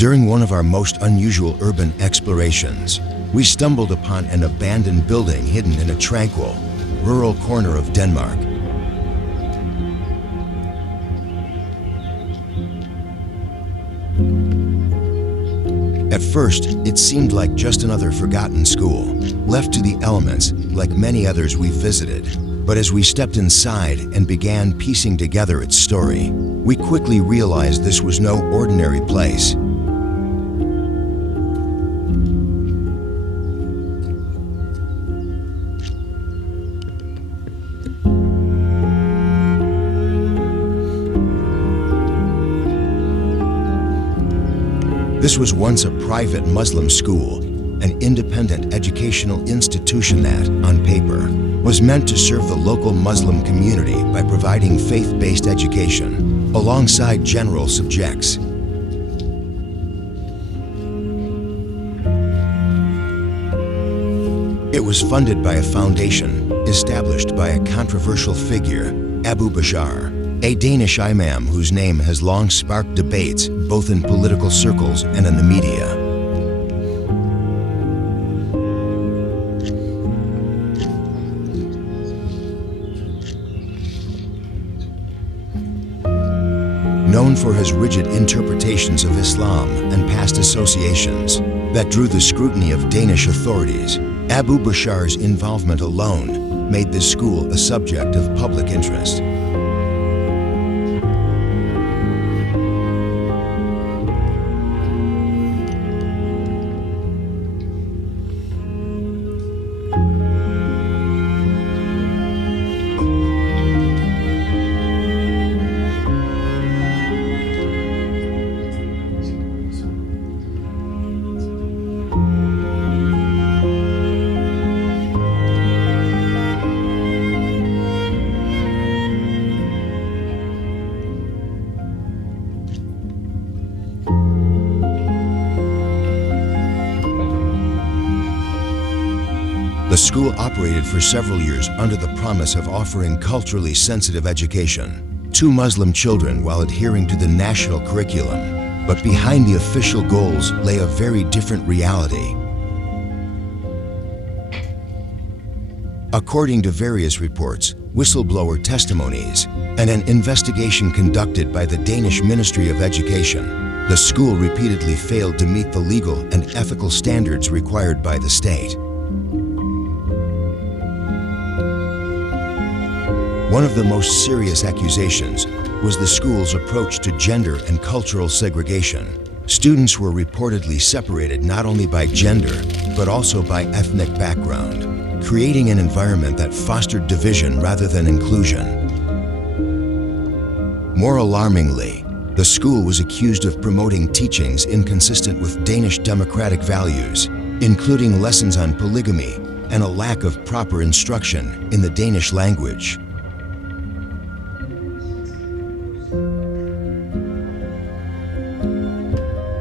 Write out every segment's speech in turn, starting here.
During one of our most unusual urban explorations, we stumbled upon an abandoned building hidden in a tranquil, rural corner of Denmark. At first, it seemed like just another forgotten school, left to the elements like many others we've visited. But as we stepped inside and began piecing together its story, we quickly realized this was no ordinary place. This was once a private Muslim school, an independent educational institution that, on paper, was meant to serve the local Muslim community by providing faith-based education alongside general subjects. It was funded by a foundation established by a controversial figure, Abu Bashar, a Danish imam whose name has long sparked debates both in political circles and in the media. Known for his rigid interpretations of Islam and past associations that drew the scrutiny of Danish authorities, Abu Bashar's involvement alone made this school a subject of public interest. The school operated for several years under the promise of offering culturally sensitive education to Muslim children while adhering to the national curriculum. But behind the official goals lay a very different reality. According to various reports, whistleblower testimonies, and an investigation conducted by the Danish Ministry of Education, the school repeatedly failed to meet the legal and ethical standards required by the state. One of the most serious accusations was the school's approach to gender and cultural segregation. Students were reportedly separated not only by gender, but also by ethnic background, creating an environment that fostered division rather than inclusion. More alarmingly, the school was accused of promoting teachings inconsistent with Danish democratic values, including lessons on polygamy and a lack of proper instruction in the Danish language.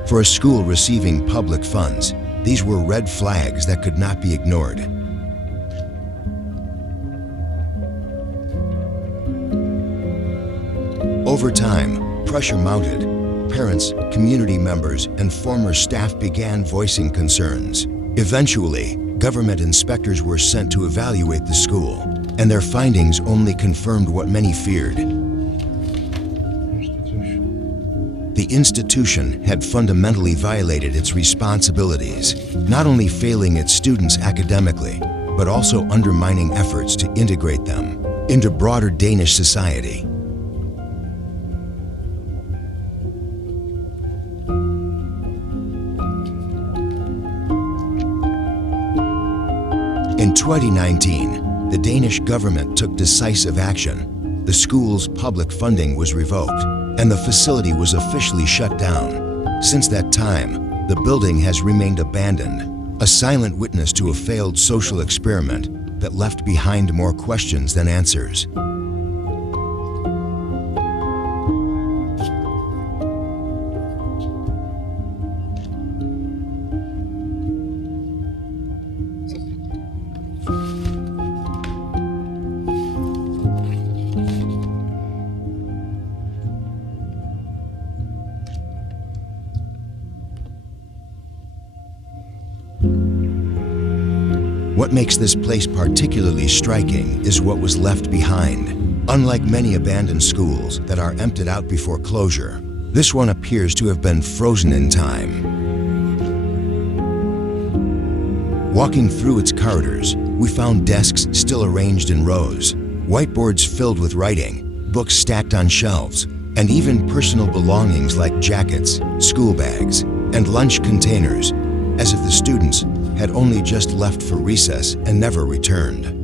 For a school receiving public funds, these were red flags that could not be ignored. Over time, pressure mounted. Parents, community members, and former staff began voicing concerns. Eventually, government inspectors were sent to evaluate the school, and their findings only confirmed what many feared. The institution had fundamentally violated its responsibilities, not only failing its students academically, but also undermining efforts to integrate them into broader Danish society. In 2019, the Danish government took decisive action. The school's public funding was revoked, and the facility was officially shut down. Since that time, the building has remained abandoned, a silent witness to a failed social experiment that left behind more questions than answers. What makes this place particularly striking is what was left behind. Unlike many abandoned schools that are emptied out before closure, this one appears to have been frozen in time. Walking through its corridors, we found desks still arranged in rows, whiteboards filled with writing, books stacked on shelves, and even personal belongings like jackets, school bags, and lunch containers, as if the students had only just left for recess and never returned.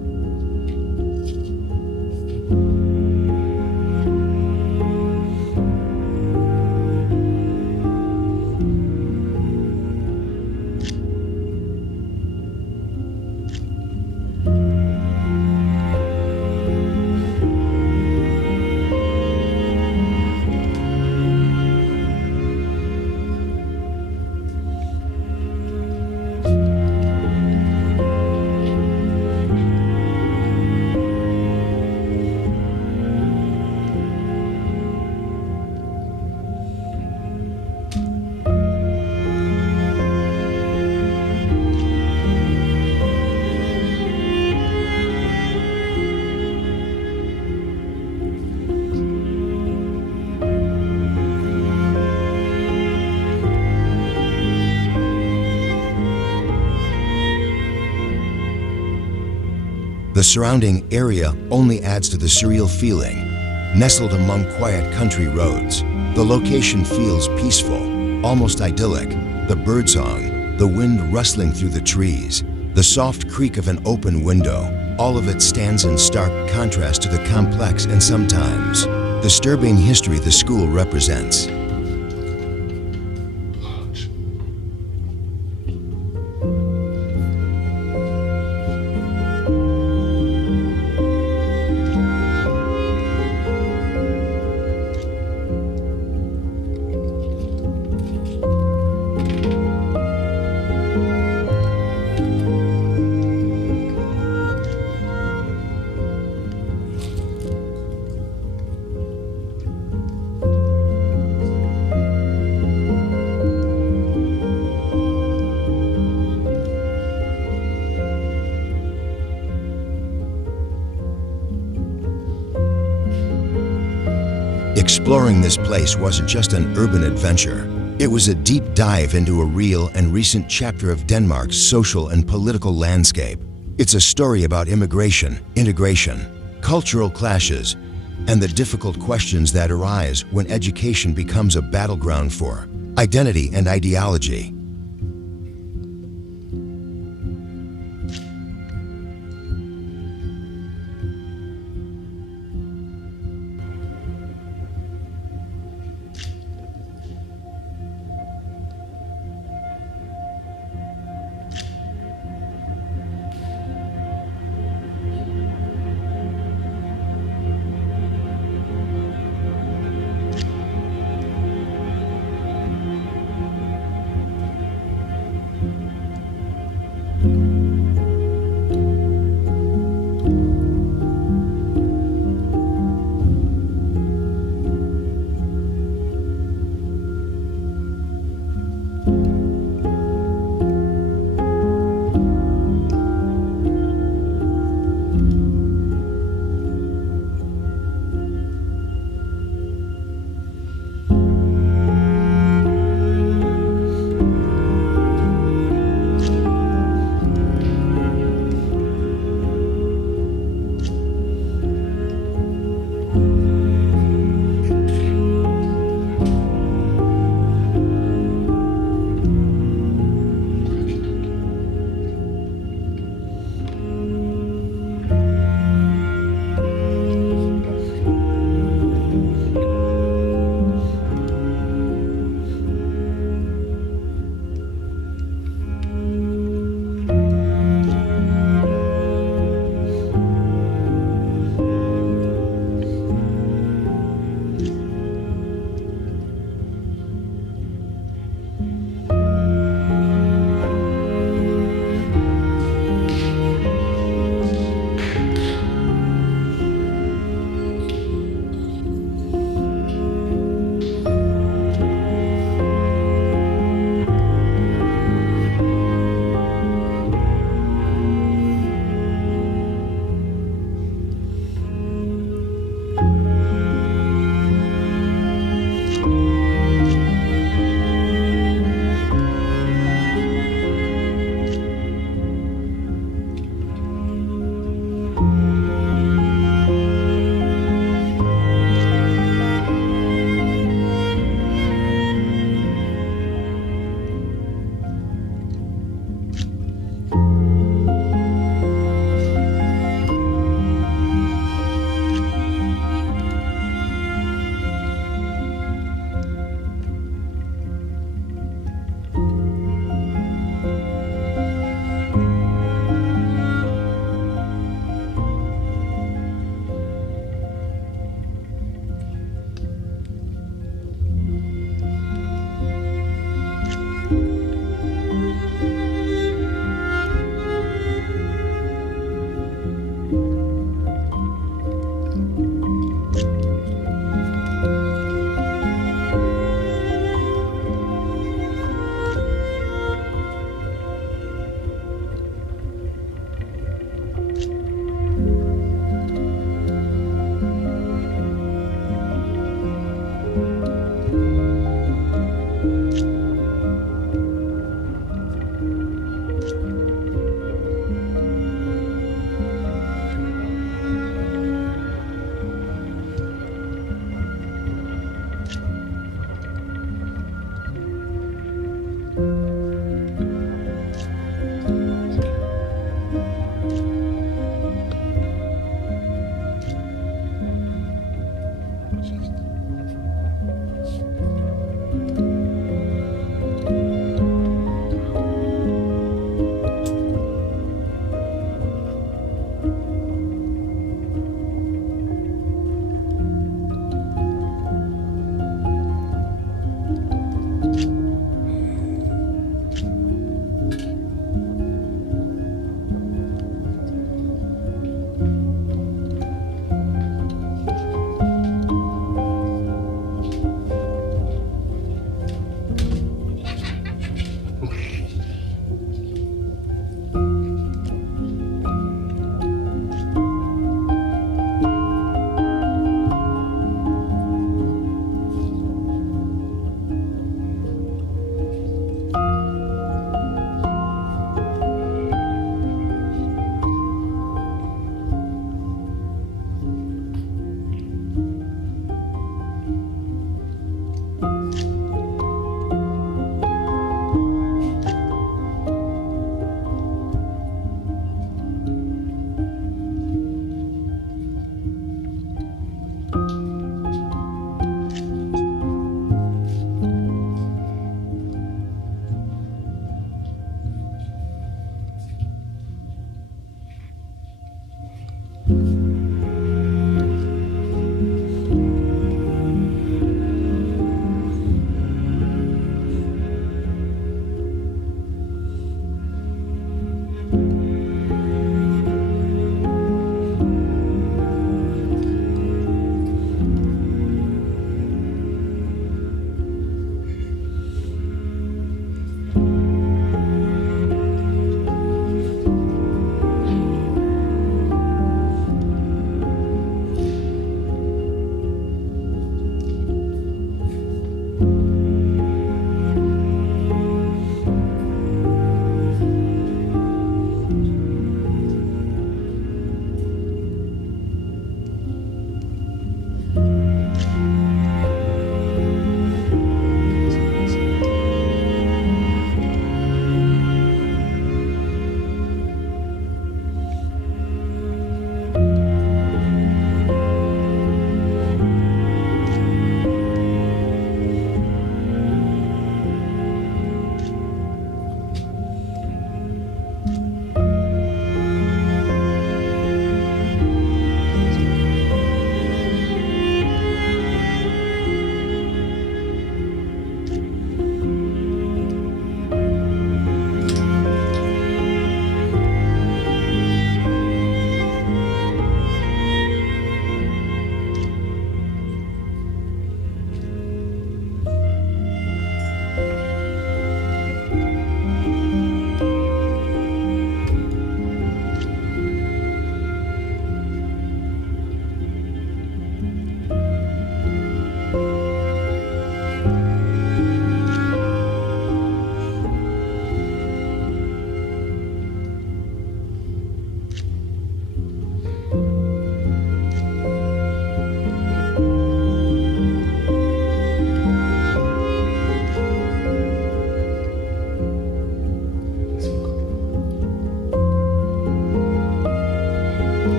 The surrounding area only adds to the surreal feeling. Nestled among quiet country roads, the location feels peaceful, almost idyllic. The birdsong, the wind rustling through the trees, the soft creak of an open window, all of it stands in stark contrast to the complex and sometimes disturbing history the school represents. Exploring this place wasn't just an urban adventure. It was a deep dive into a real and recent chapter of Denmark's social and political landscape. It's a story about immigration, integration, cultural clashes, and the difficult questions that arise when education becomes a battleground for identity and ideology.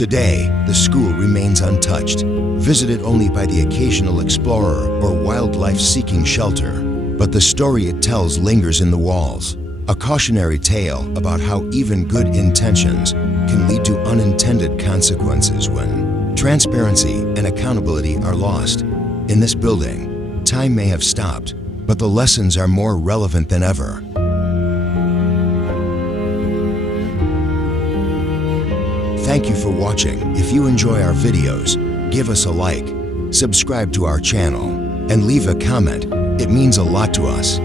Today, the school remains untouched, visited only by the occasional explorer or wildlife-seeking shelter. But the story it tells lingers in the walls, a cautionary tale about how even good intentions can lead to unintended consequences when transparency and accountability are lost. In this building, time may have stopped, but the lessons are more relevant than ever. Thank you for watching. If you enjoy our videos, give us a like, subscribe to our channel, and leave a comment. It means a lot to us.